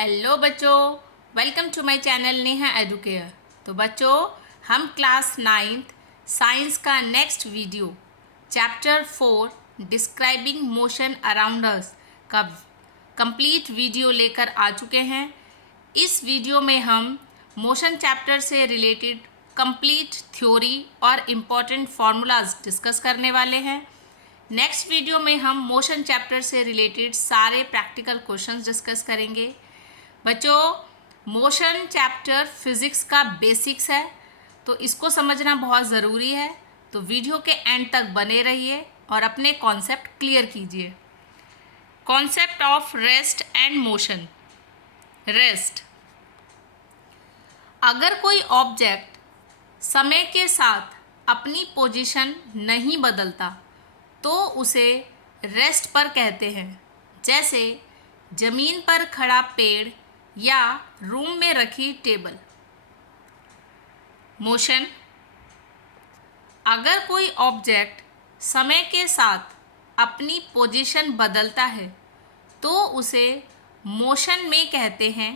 Hello बच्चों, welcome to my channel Neha Educare. तो बच्चों, हम क्लास 9th साइंस का next video chapter 4 describing motion around us का कंप्लीट वीडियो लेकर आ चुके हैं। इस वीडियो में हम मोशन चैप्टर से रिलेटेड कंप्लीट थ्योरी और इम्पॉर्टेंट फार्मूलाज डिस्कस करने वाले हैं। नेक्स्ट वीडियो में हम मोशन चैप्टर से रिलेटेड सारे प्रैक्टिकल क्वेश्चंस डिस्कस करेंगे। बच्चों, मोशन चैप्टर फिज़िक्स का बेसिक्स है, तो इसको समझना बहुत ज़रूरी है। तो वीडियो के एंड तक बने रहिए और अपने कॉन्सेप्ट क्लियर कीजिए। Concept of rest and motion. Rest, अगर कोई ऑब्जेक्ट समय के साथ अपनी पोजीशन नहीं बदलता तो उसे रेस्ट पर कहते हैं। जैसे जमीन पर खड़ा पेड़ या रूम में रखी टेबल। मोशन, अगर कोई ऑब्जेक्ट समय के साथ अपनी पोजीशन बदलता है तो उसे मोशन में कहते हैं।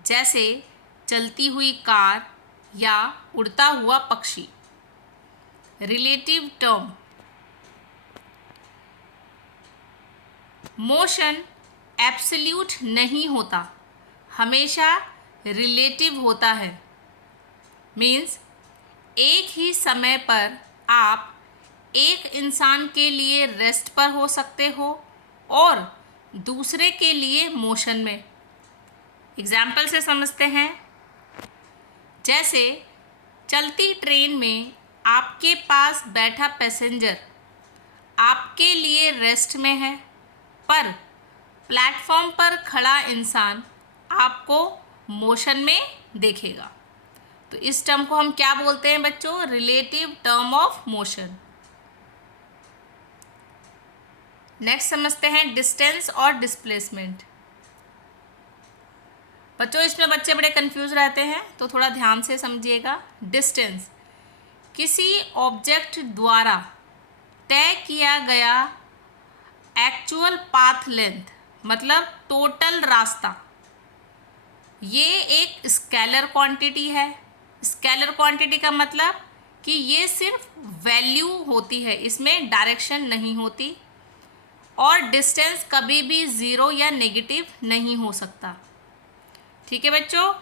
जैसे चलती हुई कार या उड़ता हुआ पक्षी। रिलेटिव टर्म, मोशन एब्सोल्यूट नहीं होता, हमेशा रिलेटिव होता है। मीन्स एक ही समय पर आप एक इंसान के लिए रेस्ट पर हो सकते हो और दूसरे के लिए मोशन में। एग्जाम्पल से समझते हैं। जैसे चलती ट्रेन में आपके पास बैठा पैसेंजर आपके लिए रेस्ट में है, पर प्लेटफॉर्म पर खड़ा इंसान आपको मोशन में देखेगा। तो इस टर्म को हम क्या बोलते हैं बच्चों? Relative term of motion. Next समझते हैं डिस्टेंस और डिस्प्लेसमेंट। बच्चों, इसमें बच्चे बड़े कंफ्यूज रहते हैं, तो थोड़ा ध्यान से समझिएगा। डिस्टेंस, किसी ऑब्जेक्ट द्वारा तय किया गया एक्चुअल पाथ लेंथ, मतलब टोटल रास्ता। ये एक स्केलर क्वांटिटी है। स्केलर क्वांटिटी का मतलब कि ये सिर्फ वैल्यू होती है, इसमें डायरेक्शन नहीं होती। और डिस्टेंस कभी भी ज़ीरो या नेगेटिव नहीं हो सकता। ठीक है बच्चों,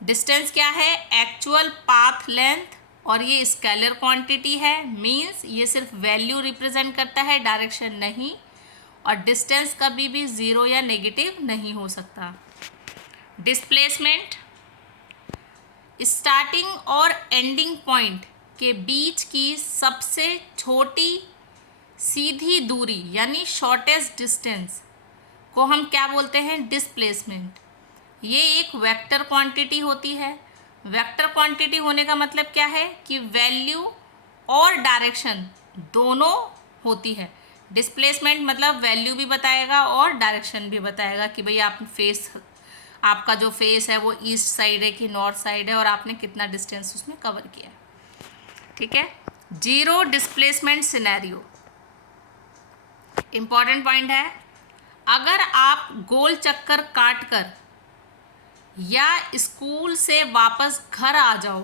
डिस्टेंस क्या है? एक्चुअल पाथ लेंथ, और ये स्केलर क्वांटिटी है। मीन्स ये सिर्फ वैल्यू रिप्रेजेंट करता है, डायरेक्शन नहीं। और डिस्टेंस कभी भी ज़ीरो या नेगेटिव नहीं हो सकता। डिस्प्लेसमेंट, स्टार्टिंग और एंडिंग पॉइंट के बीच की सबसे छोटी सीधी दूरी यानी शॉर्टेस्ट डिस्टेंस को हम क्या बोलते हैं? डिस्प्लेसमेंट। ये एक वेक्टर क्वांटिटी होती है। वेक्टर क्वांटिटी होने का मतलब क्या है कि वैल्यू और डायरेक्शन दोनों होती है। डिस्प्लेसमेंट मतलब वैल्यू भी बताएगा और डायरेक्शन भी बताएगा कि भाई आपका जो फेस है वो ईस्ट साइड है कि नॉर्थ साइड है और आपने कितना डिस्टेंस उसमें कवर किया। ठीक है। Zero displacement scenario, important point है। अगर आप गोल चक्कर काट कर या स्कूल से वापस घर आ जाओ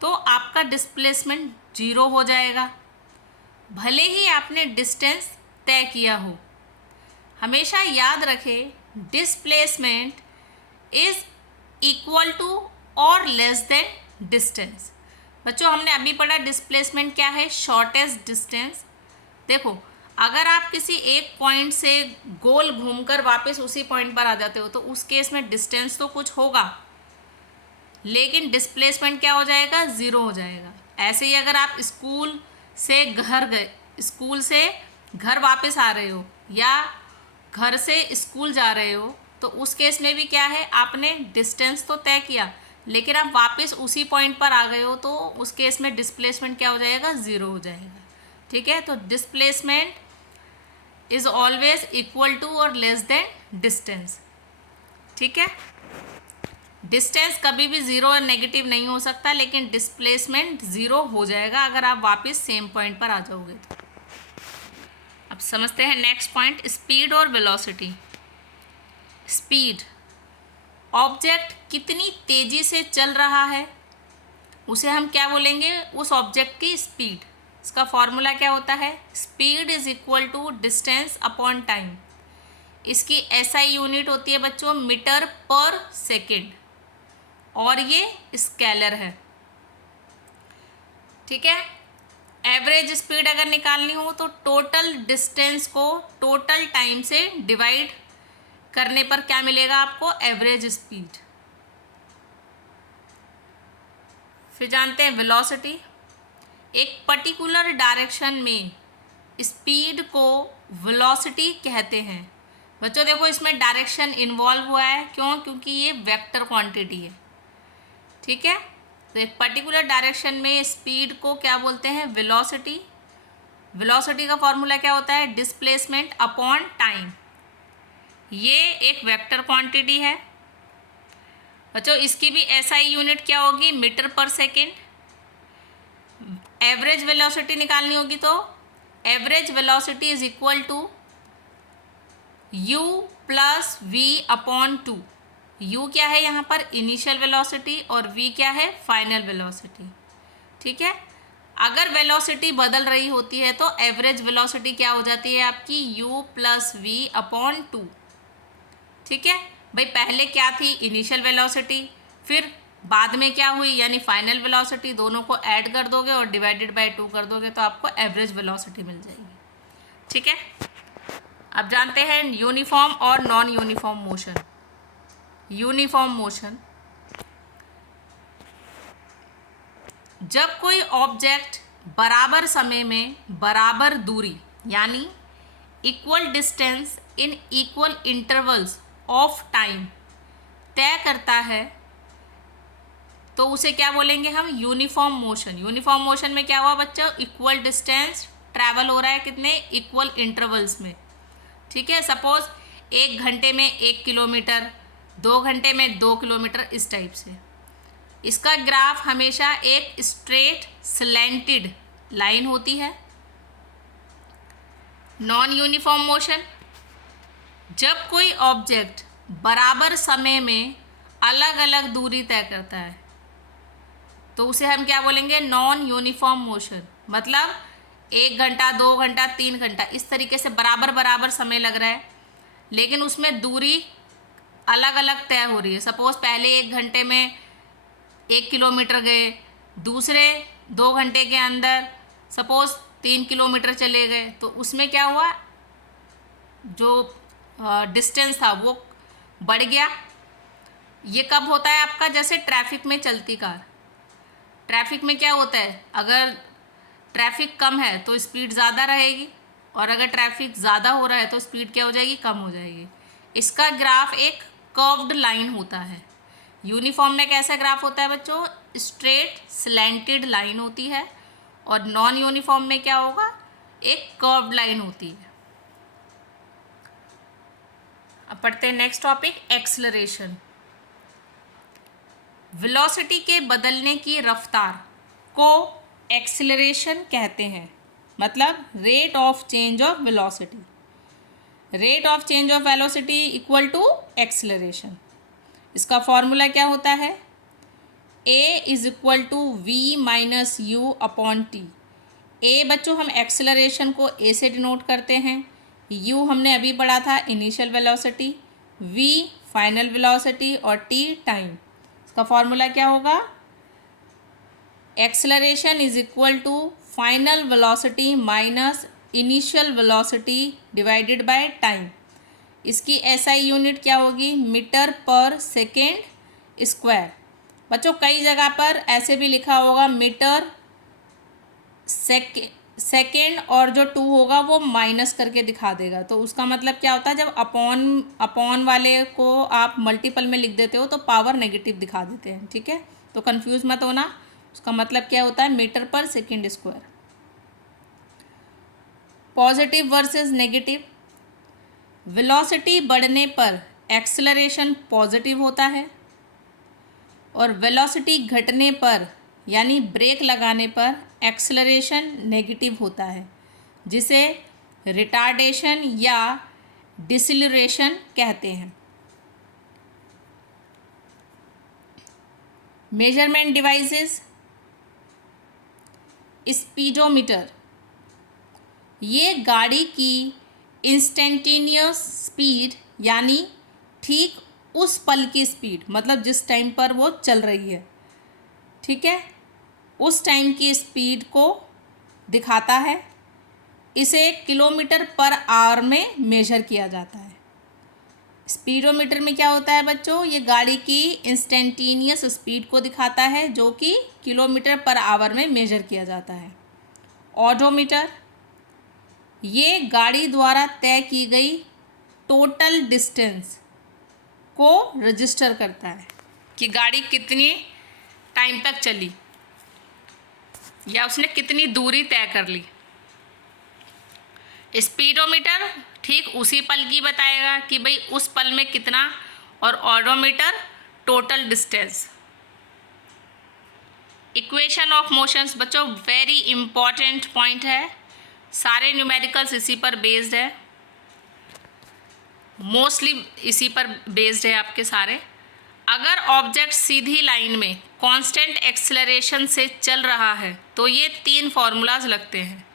तो आपका डिस्प्लेसमेंट जीरो हो जाएगा, भले ही आपने डिस्टेंस तय किया हो। हमेशा याद रखें, डिस्प्लेसमेंट इज इक्वल टू और लेस देन डिस्टेंस। बच्चों, हमने अभी पढ़ा डिस्प्लेसमेंट क्या है? Shortest distance. देखो, अगर आप किसी एक पॉइंट से गोल घूमकर वापस उसी पॉइंट पर आ जाते हो तो उस केस में डिस्टेंस तो कुछ होगा, लेकिन डिस्प्लेसमेंट क्या हो जाएगा? ज़ीरो हो जाएगा। ऐसे ही अगर आप स्कूल से घर वापस आ रहे हो या घर से स्कूल जा रहे हो तो उस केस में भी क्या है? आपने डिस्टेंस तो तय किया, लेकिन आप वापस उसी पॉइंट पर आ गए हो तो उस केस में डिस्प्लेसमेंट क्या हो जाएगा? ज़ीरो हो जाएगा। ठीक है। तो displacement is always equal to और लेस देन डिस्टेंस। ठीक है। डिस्टेंस कभी भी ज़ीरो और नेगेटिव नहीं हो सकता, लेकिन डिस्प्लेसमेंट ज़ीरो हो जाएगा अगर आप वापस सेम पॉइंट पर आ जाओगे तो। अब समझते हैं नेक्स्ट पॉइंट, स्पीड और वेलोसिटी। स्पीड, ऑब्जेक्ट कितनी तेजी से चल रहा है उसे हम क्या बोलेंगे, उस ऑब्जेक्ट की स्पीड। इसका फॉर्मूला क्या होता है, speed is equal to distance upon time. इसकी एसआई यूनिट होती है बच्चों मीटर पर सेकेंड, और ये स्केलर है, ठीक है। एवरेज स्पीड अगर निकालनी हो तो टोटल डिस्टेंस को टोटल टाइम से डिवाइड करने पर क्या मिलेगा आपको, एवरेज स्पीड। फिर जानते हैं वेलोसिटी। एक पर्टिकुलर डायरेक्शन में स्पीड को वेलोसिटी कहते हैं। बच्चों देखो इसमें डायरेक्शन इन्वॉल्व हुआ है, क्यों, क्योंकि ये वेक्टर क्वांटिटी है, ठीक है। तो एक पर्टिकुलर डायरेक्शन में स्पीड को क्या बोलते हैं, वेलोसिटी। वेलोसिटी का फॉर्मूला क्या होता है, डिस्प्लेसमेंट अपॉन टाइम। ये एक वेक्टर क्वांटिटी है बच्चों। इसकी भी एसआई यूनिट क्या होगी, मीटर पर सेकेंड। एवरेज वेलोसिटी निकालनी होगी तो average velocity is equal to u plus V upon two. U क्या है यहाँ पर, इनिशियल वेलोसिटी, और v क्या है, फाइनल वेलोसिटी, ठीक है। अगर वेलोसिटी बदल रही होती है तो एवरेज वेलोसिटी क्या हो जाती है आपकी, u plus V upon two, ठीक है। भाई पहले क्या थी, इनिशियल वेलोसिटी, फिर बाद में क्या हुई यानी फाइनल वेलोसिटी, दोनों को ऐड कर दोगे और डिवाइडेड बाय 2 कर दोगे तो आपको एवरेज वेलोसिटी मिल जाएगी, ठीक है। अब जानते हैं यूनिफॉर्म और non uniform motion. Uniform motion, जब कोई ऑब्जेक्ट बराबर समय में बराबर दूरी यानी equal distance in equal intervals of time तय करता है तो उसे क्या बोलेंगे हम, यूनिफॉर्म मोशन। यूनिफॉर्म मोशन में क्या हुआ बच्चों, इक्वल डिस्टेंस ट्रैवल हो रहा है कितने, इक्वल इंटरवल्स में, ठीक है। सपोज 1 घंटे में 1 किलोमीटर, 2 घंटे में 2 किलोमीटर, इस टाइप से। इसका ग्राफ हमेशा एक स्ट्रेट स्लैंटेड लाइन होती है। नॉन यूनिफॉर्म मोशन, जब कोई ऑब्जेक्ट बराबर समय में अलग अलग दूरी तय करता है तो उसे हम क्या बोलेंगे, नॉन यूनिफॉर्म मोशन। मतलब 1 घंटा, 2 घंटा, 3 घंटा, इस तरीके से बराबर बराबर समय लग रहा है लेकिन उसमें दूरी अलग अलग तय हो रही है। सपोज पहले 1 घंटे में 1 किलोमीटर गए, दूसरे 2 घंटे के अंदर सपोज 3 किलोमीटर चले गए, तो उसमें क्या हुआ, जो डिस्टेंस था वो बढ़ गया। ये कब होता है आपका, जैसे ट्रैफिक में चलती कार। ट्रैफिक में क्या होता है, अगर ट्रैफिक कम है तो स्पीड ज़्यादा रहेगी, और अगर ट्रैफिक ज़्यादा हो रहा है तो स्पीड क्या हो जाएगी, कम हो जाएगी। इसका ग्राफ एक कर्व्ड लाइन होता है। यूनिफॉर्म में कैसा ग्राफ होता है बच्चों, स्ट्रेट स्लैंटेड लाइन होती है, और नॉन यूनिफॉर्म में क्या होगा, एक कर्व्ड लाइन होती है। अब पढ़ते हैं नेक्स्ट टॉपिक, एक्सेलरेशन। वेलोसिटी के बदलने की रफ्तार को एक्सेलरेशन कहते हैं। मतलब rate of change of velocity. Rate of change of velocity equal to acceleration. इसका फॉर्मूला क्या होता है, a is equal to V minus U upon T. ए बच्चों हम एक्सेलरेशन को a से डिनोट करते हैं, u हमने अभी पढ़ा था initial velocity, v final velocity और t टाइम। इसका फॉर्मूला क्या होगा, acceleration is equal to final velocity minus initial velocity divided by time. इसकी एसआई यूनिट क्या होगी, मीटर पर सेकेंड स्क्वायर। बच्चों कई जगह पर ऐसे भी लिखा होगा मीटर सेकेंड, और जो 2 होगा वो माइनस करके दिखा देगा। तो उसका मतलब क्या होता है, जब अपॉन वाले को आप मल्टीपल में लिख देते हो तो पावर नेगेटिव दिखा देते हैं, ठीक है। तो कंफ्यूज मत होना, उसका मतलब क्या होता है, मीटर पर second square. Positive versus negative. Velocity बढ़ने पर एक्सेलरेशन पॉजिटिव होता है, और वेलोसिटी घटने पर यानी ब्रेक लगाने पर एक्सेलरेशन नेगेटिव होता है, जिसे रिटार्डेशन या डिसेलरेशन कहते हैं। मेजरमेंट डिवाइसेस, स्पीडोमीटर, ये गाड़ी की इंस्टेंटेनियस स्पीड यानी ठीक उस पल की स्पीड, मतलब जिस टाइम पर वो चल रही है, ठीक है, उस टाइम की स्पीड को दिखाता है। इसे किलोमीटर पर आवर में मेजर किया जाता है। स्पीडोमीटर में क्या होता है बच्चों, ये गाड़ी की इंस्टेंटेनियस स्पीड को दिखाता है जो कि किलोमीटर पर आवर में मेजर किया जाता है। ऑडोमीटर, ये गाड़ी द्वारा तय की गई टोटल डिस्टेंस को रजिस्टर करता है कि गाड़ी कितनी टाइम तक चली या उसने कितनी दूरी तय कर ली। स्पीडोमीटर ठीक उसी पल की बताएगा कि भाई उस पल में कितना, और odometer total distance. Equation of motions बच्चों वेरी इंपॉर्टेंट पॉइंट है, सारे न्यूमेरिकल्स इसी पर बेस्ड है, मोस्टली इसी पर बेस्ड है आपके सारे। अगर ऑब्जेक्ट सीधी लाइन में कांस्टेंट एक्सेलरेशन से चल रहा है तो ये 3 फॉर्मूलाज लगते हैं।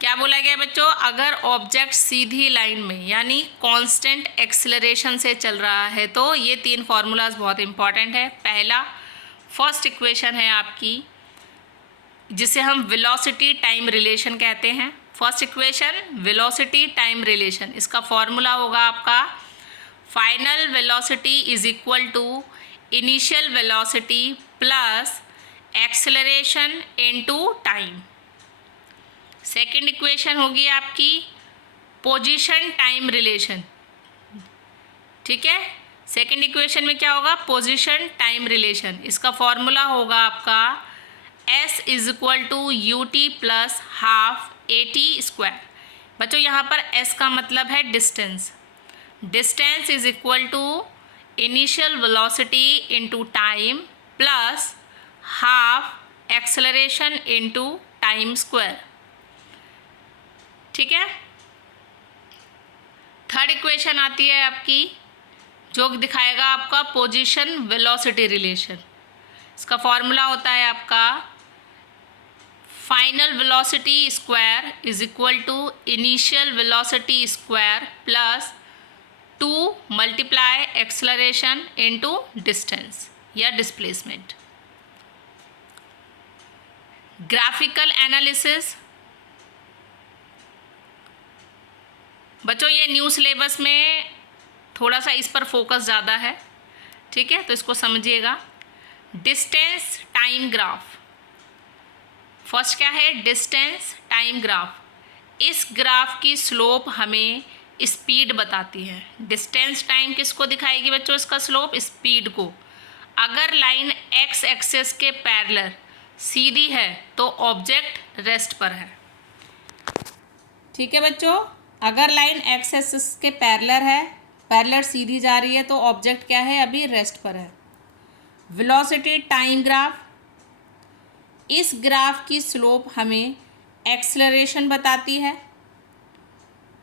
क्या बोला गया बच्चों, अगर ऑब्जेक्ट सीधी लाइन में यानी कांस्टेंट एक्सेलरेशन से चल रहा है तो ये 3 फॉर्मूलाज बहुत इंपॉर्टेंट है। पहला फर्स्ट इक्वेशन है आपकी जिसे हम वेलोसिटी टाइम रिलेशन कहते हैं। First equation velocity time relation, इसका फॉर्मूला होगा आपका final velocity is equal to initial velocity plus acceleration into time. Second equation होगी आपकी पोजीशन टाइम रिलेशन, ठीक है। सेकेंड इक्वेशन में क्या होगा, पोजीशन टाइम रिलेशन, इसका फॉर्मूला होगा आपका S is equal to U T plus half A T square. बच्चों यहाँ पर S का मतलब है distance, distance is equal to initial velocity into time plus half acceleration into time square, ठीक है। थर्ड इक्वेशन आती है आपकी जो दिखाएगा आपका पोजीशन वेलोसिटी रिलेशन, इसका फॉर्मूला होता है आपका final velocity square is equal to initial velocity square plus 2 multiply acceleration into distance या डिस्प्लेसमेंट। ग्राफिकल एनालिसिस बच्चों ये न्यू सिलेबस में थोड़ा सा इस पर फोकस ज़्यादा है, ठीक है, तो इसको समझिएगा। डिस्टेंस टाइम ग्राफ, फर्स्ट क्या है, डिस्टेंस टाइम ग्राफ। इस ग्राफ की स्लोप हमें स्पीड बताती है। डिस्टेंस टाइम किसको दिखाएगी बच्चों, इसका स्लोप स्पीड को। अगर लाइन एक्स एक्सेस के पैरेलल सीधी है तो ऑब्जेक्ट रेस्ट पर है, ठीक है बच्चों। अगर लाइन एक्स एक्सिस के पैरेलल है, पैरेलल सीधी जा रही है तो ऑब्जेक्ट क्या है, अभी रेस्ट पर है। वेलोसिटी टाइम ग्राफ, इस ग्राफ की स्लोप हमें एक्सेलरेशन बताती है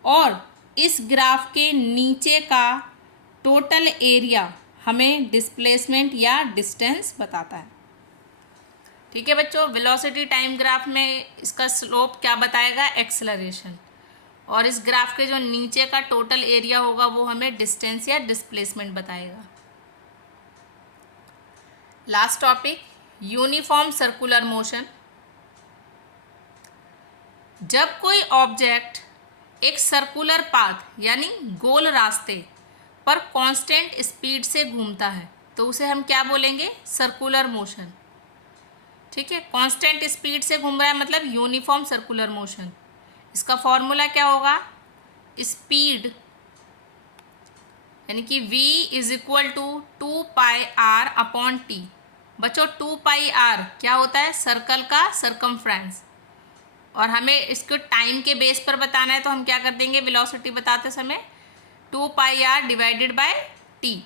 और इस ग्राफ के नीचे का टोटल एरिया हमें डिस्प्लेसमेंट या डिस्टेंस बताता है, ठीक है बच्चों। वेलोसिटी टाइम ग्राफ में इसका स्लोप क्या बताएगा, एक्सेलरेशन, और इस ग्राफ के जो नीचे का टोटल एरिया होगा वो हमें डिस्टेंस या डिस्प्लेसमेंट बताएगा। Last topic uniform circular motion. जब कोई ऑब्जेक्ट एक सर्कुलर पाथ यानी गोल रास्ते पर कांस्टेंट स्पीड से घूमता है तो उसे हम क्या बोलेंगे, सर्कुलर मोशन, ठीक है। कांस्टेंट स्पीड से घूम रहा है मतलब यूनिफॉर्म सर्कुलर मोशन। इसका फॉर्मूला क्या होगा, स्पीड यानी कि v is equal to 2 pi R upon T. बच्चों 2 पाई आर क्या होता है, सर्कल का सरकमफ्रेंस, और हमें इसको टाइम के बेस पर बताना है तो हम क्या कर देंगे, वेलोसिटी बताते समय 2 pi are divided by T.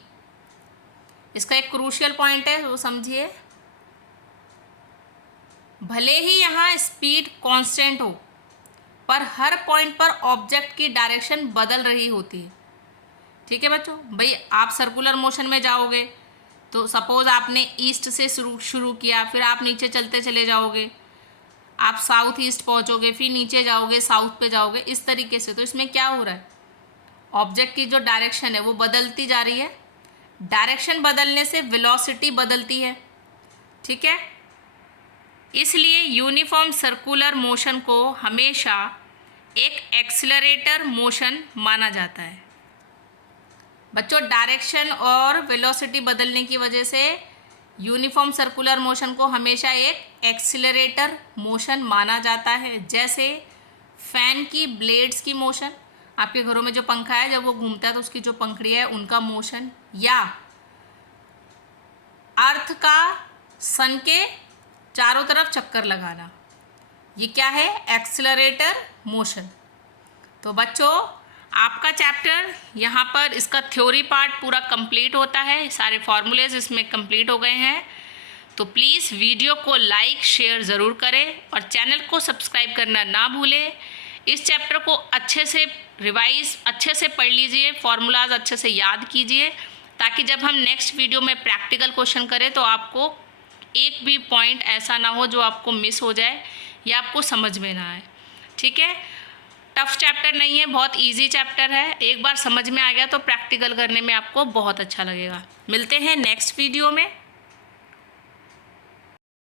इसका एक क्रूशियल पॉइंट है वो समझिए, भले ही यहाँ स्पीड कांस्टेंट हो पर हर पॉइंट पर ऑब्जेक्ट की डायरेक्शन बदल रही होती है, ठीक है बच्चों। भाई आप सर्कुलर मोशन में जाओगे तो सपोज़ आपने ईस्ट से शुरू किया, फिर आप नीचे चलते चले जाओगे, आप साउथ ईस्ट पहुंचोगे, फिर नीचे जाओगे, साउथ पे जाओगे, इस तरीके से। तो इसमें क्या हो रहा है, ऑब्जेक्ट की जो डायरेक्शन है वो बदलती जा रही है। डायरेक्शन बदलने से वेलोसिटी बदलती है, ठीक है। इसलिए यूनिफॉर्म सर्कुलर मोशन को हमेशा एक एक्सीलरेटर मोशन माना जाता है। बच्चों, डायरेक्शन और वेलोसिटी बदलने की वजह से यूनिफॉर्म सर्कुलर मोशन को हमेशा एक एक्सीलरेटर मोशन माना जाता है। जैसे फैन की ब्लेड्स की मोशन, आपके घरों में जो पंखा है जब वो घूमता है तो उसकी जो पंखड़ी है उनका मोशन, या अर्थ का सन के चारों तरफ चक्कर लगाना, ये क्या है, एक्सीलरेटर मोशन। तो बच्चों, आपका चैप्टर यहाँ पर इसका थ्योरी पार्ट पूरा कंप्लीट होता है, सारे फॉर्मूलेज इसमें कंप्लीट हो गए हैं। तो प्लीज़ वीडियो को लाइक शेयर ज़रूर करें और चैनल को सब्सक्राइब करना ना भूलें। इस चैप्टर को अच्छे से रिवाइज अच्छे से पढ़ लीजिए, फॉर्मूलाज अच्छे से याद कीजिए, ताकि जब हम नेक्स्ट वीडियो में प्रैक्टिकल क्वेश्चन करें तो आपको एक भी पॉइंट ऐसा ना हो जो आपको मिस हो जाए या आपको समझ में ना आए, ठीक है। टफ चैप्टर नहीं है, बहुत इजी चैप्टर है। एक बार समझ में आ गया तो प्रैक्टिकल करने में आपको बहुत अच्छा लगेगा। मिलते हैं नेक्स्ट वीडियो में।